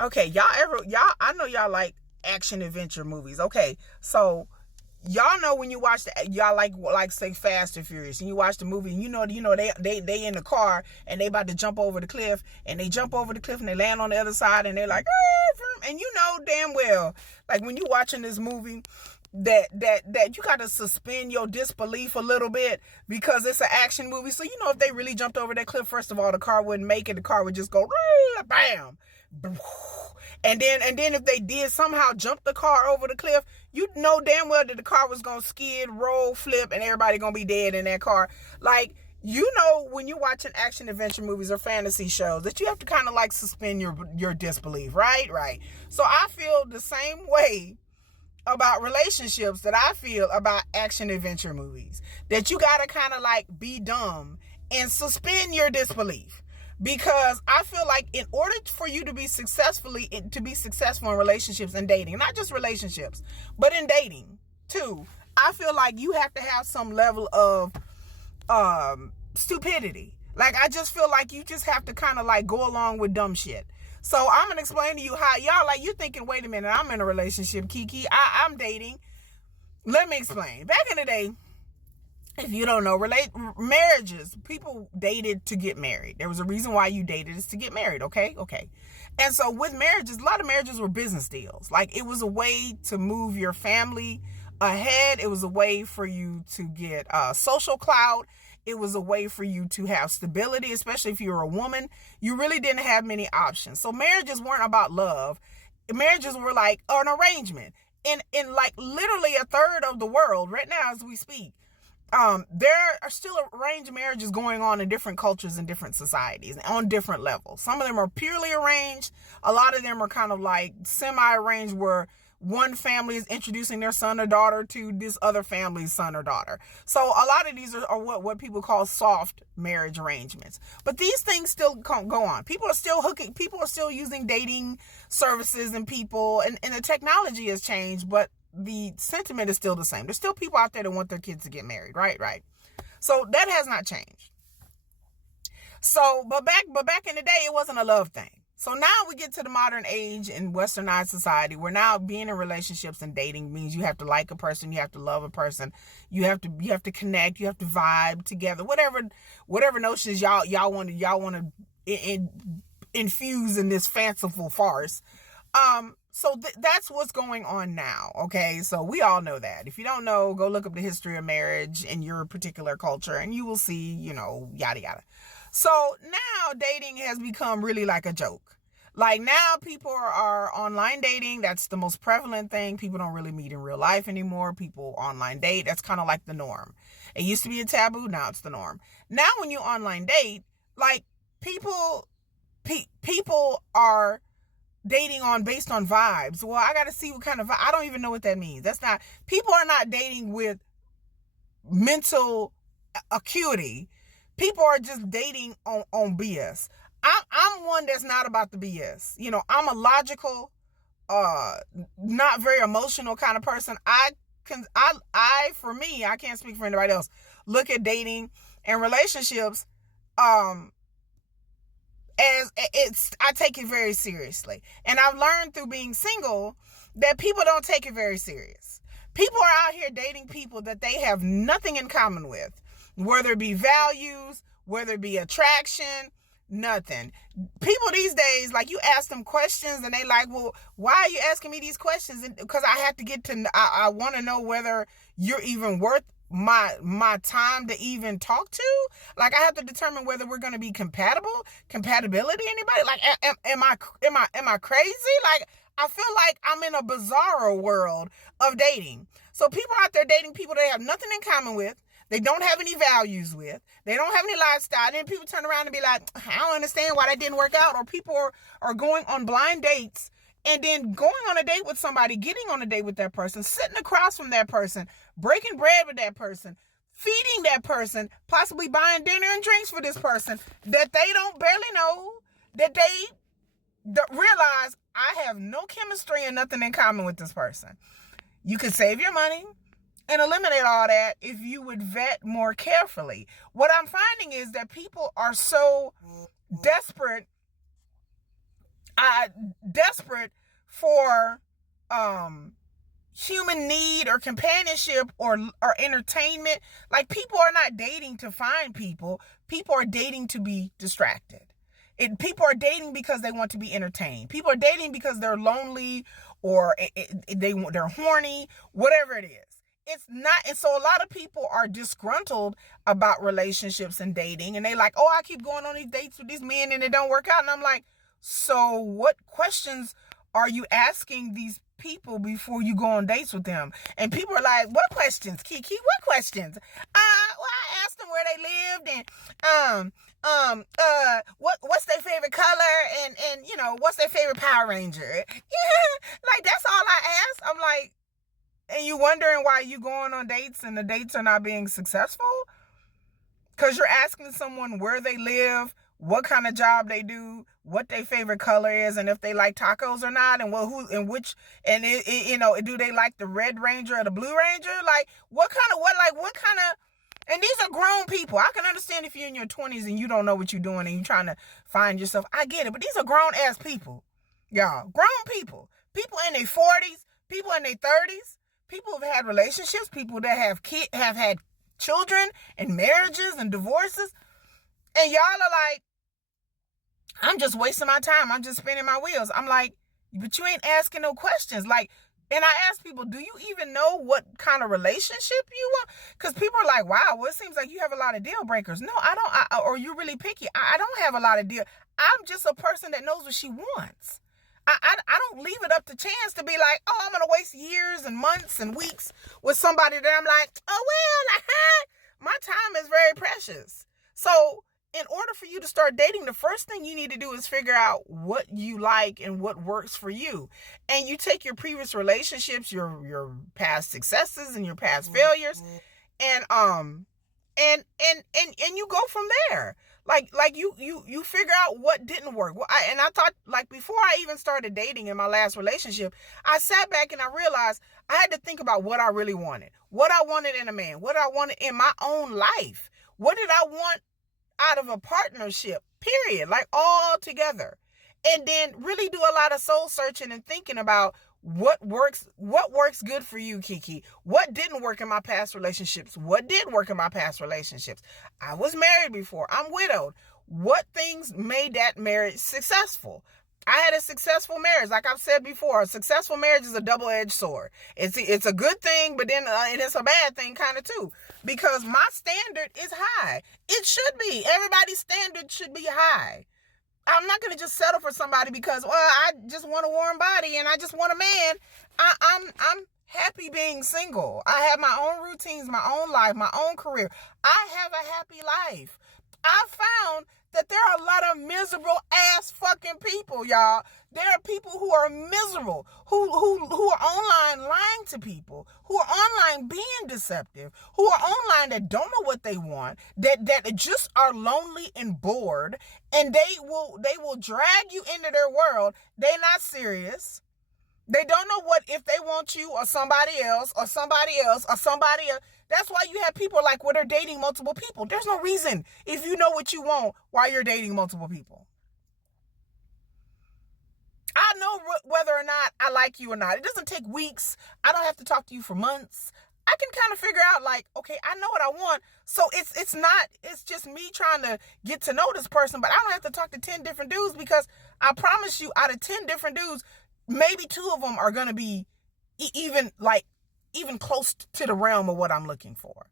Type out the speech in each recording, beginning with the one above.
Okay, I know y'all like action adventure movies. Okay, so y'all know when you watch y'all like say Fast and Furious, and you watch the movie, and they in the car and they about to jump over the cliff, and they jump over the cliff and they land on the other side, and they're like, and you know damn well, like when you watching this movie, that you got to suspend your disbelief a little bit, because it's an action movie. So you know, if they really jumped over that cliff, first of all, the car wouldn't make it. The car would just go bam. And then if they did somehow jump the car over the cliff, you know damn well that the car was gonna skid, roll, flip, and everybody gonna be dead in that car. Like, you know, when you're watching action adventure movies or fantasy shows, that you have to kind of like suspend your disbelief, right? So I feel the same way about relationships that I feel about action adventure movies. That you gotta kind of like be dumb and suspend your disbelief. Because I feel like in order for you to be successful in relationships and dating, not just relationships, but in dating too, I feel like you have to have some level of stupidity. Like, I just feel like you just have to kind of like go along with dumb shit. So I'm gonna explain to you how y'all, like, you're thinking, wait a minute, I'm in a relationship, Kiki. I'm dating. Let me explain. Back in the day, if you don't know, marriages, people dated to get married. There was a reason why you dated, is to get married, okay? And so with marriages, a lot of marriages were business deals. Like, it was a way to move your family ahead. It was a way for you to get social clout. It was a way for you to have stability, especially if you're a woman. You really didn't have many options. So marriages weren't about love. Marriages were like an arrangement. In like literally a third of the world right now as we speak, there are still arranged marriages going on in different cultures and different societies on different levels. Some of them are purely arranged. A lot of them are kind of like semi-arranged, where one family is introducing their son or daughter to this other family's son or daughter. So a lot of these are what people call soft marriage arrangements. But these things still go on. People are still hooking. People are still using dating services and people, and the technology has changed, but the sentiment is still the same. There's still people out there that want their kids to get married, right? So that has not changed. So, but back in the day, it wasn't a love thing. So now we get to the modern age in westernized society, where now being in relationships and dating means you have to like a person, you have to love a person, you have to connect, you have to vibe together, whatever notions y'all want to infuse in this fanciful farce. So that's what's going on now, okay? So we all know that. If you don't know, go look up the history of marriage in your particular culture, and you will see, yada, yada. So now dating has become really like a joke. Like, now people are online dating. That's the most prevalent thing. People don't really meet in real life anymore. People online date. That's kind of like the norm. It used to be a taboo. Now it's the norm. Now when you online date, like, people are dating based on vibes. Well, I got to see what kind of I don't even know what that means. People are not dating with mental acuity. People are just dating on BS. I'm one that's not about the BS. I'm a logical, not very emotional kind of person. For me, I can't speak for anybody else, look at dating and relationships, as I take it very seriously. And I've learned through being single that people don't take it very serious. People are out here dating people that they have nothing in common with, whether it be values, whether it be attraction, nothing. People these days, like, you ask them questions and they like, well, why are you asking me these questions? Because I have to I want to know whether you're even worth my time to even talk to. Like, I have to determine whether we're going to be compatibility, anybody. Like, am I crazy? Like, I feel like I'm in a bizarro world of dating. So people are out there dating people they have nothing in common with, they don't have any values with, they don't have any lifestyle. And then people turn around and be like, I don't understand why that didn't work out. Or people are going on blind dates, and then going on a date with somebody, getting on a date with that person, sitting across from that person, breaking bread with that person, feeding that person, possibly buying dinner and drinks for this person that they don't barely know, that they realize I have no chemistry and nothing in common with this person. You could save your money and eliminate all that if you would vet more carefully. What I'm finding is that people are so desperate. desperate for human need or companionship or entertainment. Like, people are not dating to find people. People are dating to be distracted. People are dating because they want to be entertained. People are dating because they're lonely or they're horny, whatever it is. It's not. And so a lot of people are disgruntled about relationships and dating. And they like, oh, I keep going on these dates with these men and it don't work out. And I'm like, so what questions are you asking these people before you go on dates with them? And people are like, what questions, Kiki? What questions? Well, I asked them where they lived and what's their favorite color and what's their favorite Power Ranger? Yeah, like, that's all I asked. I'm like, and you wondering why you going on dates and the dates are not being successful? Because you're asking someone where they live, what kind of job they do, what their favorite color is, and if they like tacos or not, and do they like the Red Ranger or the Blue Ranger? Like, what kind of, and these are grown people. I can understand if you're in your 20s and you don't know what you're doing and you're trying to find yourself. I get it, but these are grown ass people, y'all. Grown people. People in their 40s, people in their 30s, people who've had relationships, people that have had children and marriages and divorces, and y'all are like, I'm just wasting my time. I'm just spinning my wheels. I'm like, but you ain't asking no questions. Like, and I ask people, do you even know what kind of relationship you want? Because people are like, wow, well, it seems like you have a lot of deal breakers. No, I don't. Or you're really picky. I don't have a lot of deal. I'm just a person that knows what she wants. I don't leave it up to chance to be like, oh, I'm going to waste years and months and weeks with somebody that I'm like, oh, well, my time is very precious. So in order for you to start dating, the first thing you need to do is figure out what you like and what works for you. And you take your previous relationships, your past successes and your past failures, and you go from there. Like you figure out what didn't work. Well, I thought, like, before I even started dating in my last relationship, I sat back and I realized I had to think about what I really wanted, what I wanted in a man, what I wanted in my own life. What did I want out of a partnership, period, like, all together. And then really do a lot of soul searching and thinking about what works good for you, Kiki. What didn't work in my past relationships? What did work in my past relationships? I was married before. I'm widowed. What things made that marriage successful? I had a successful marriage. Like I've said before, a successful marriage is a double-edged sword. It's a good thing, but then it's a bad thing kind of too. Because my standard is high. It should be. Everybody's standard should be high. I'm not going to just settle for somebody because, well, I just want a warm body and I just want a man. I'm happy being single. I have my own routines, my own life, my own career. I have a happy life. I found that there are a lot of miserable ass fucking people, y'all. There are people who are miserable, who are online lying to people, who are online being deceptive, who are online that don't know what they want, that just are lonely and bored, and they will drag you into their world. They're not serious. They don't know what if they want you or somebody else or somebody else or somebody else. That's why you have people like where they're dating multiple people. There's no reason, if you know what you want, why you're dating multiple people. I know whether or not I like you or not. It doesn't take weeks. I don't have to talk to you for months. I can kind of figure out, like, okay, I know what I want. So it's just me trying to get to know this person, but I don't have to talk to 10 different dudes, because I promise you, out of 10 different dudes, maybe 2 of them are going to be even close to the realm of what I'm looking for.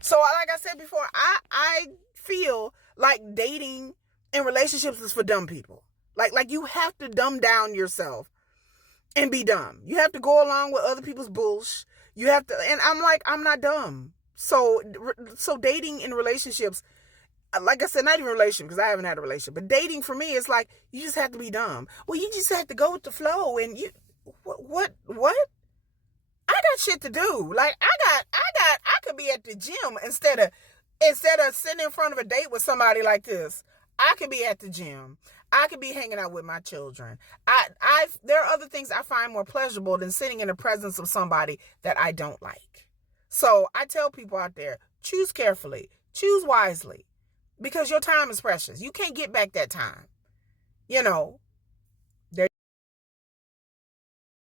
So like I said before, I feel like dating and relationships is for dumb people. Like you have to dumb down yourself and be dumb. You have to go along with other people's bullshit. You have to, and I'm like, I'm not dumb. So dating and relationships, like I said, not even relationship, because I haven't had a relationship, but dating for me is like, you just have to be dumb. Well, you just have to go with the flow, and you, what? I got shit to do. Like, I could be at the gym instead of sitting in front of a date with somebody like this. I could be at the gym. I could be hanging out with my children. There are other things I find more pleasurable than sitting in the presence of somebody that I don't like. So I tell people out there, choose carefully, choose wisely, because your time is precious. You can't get back that time. You know,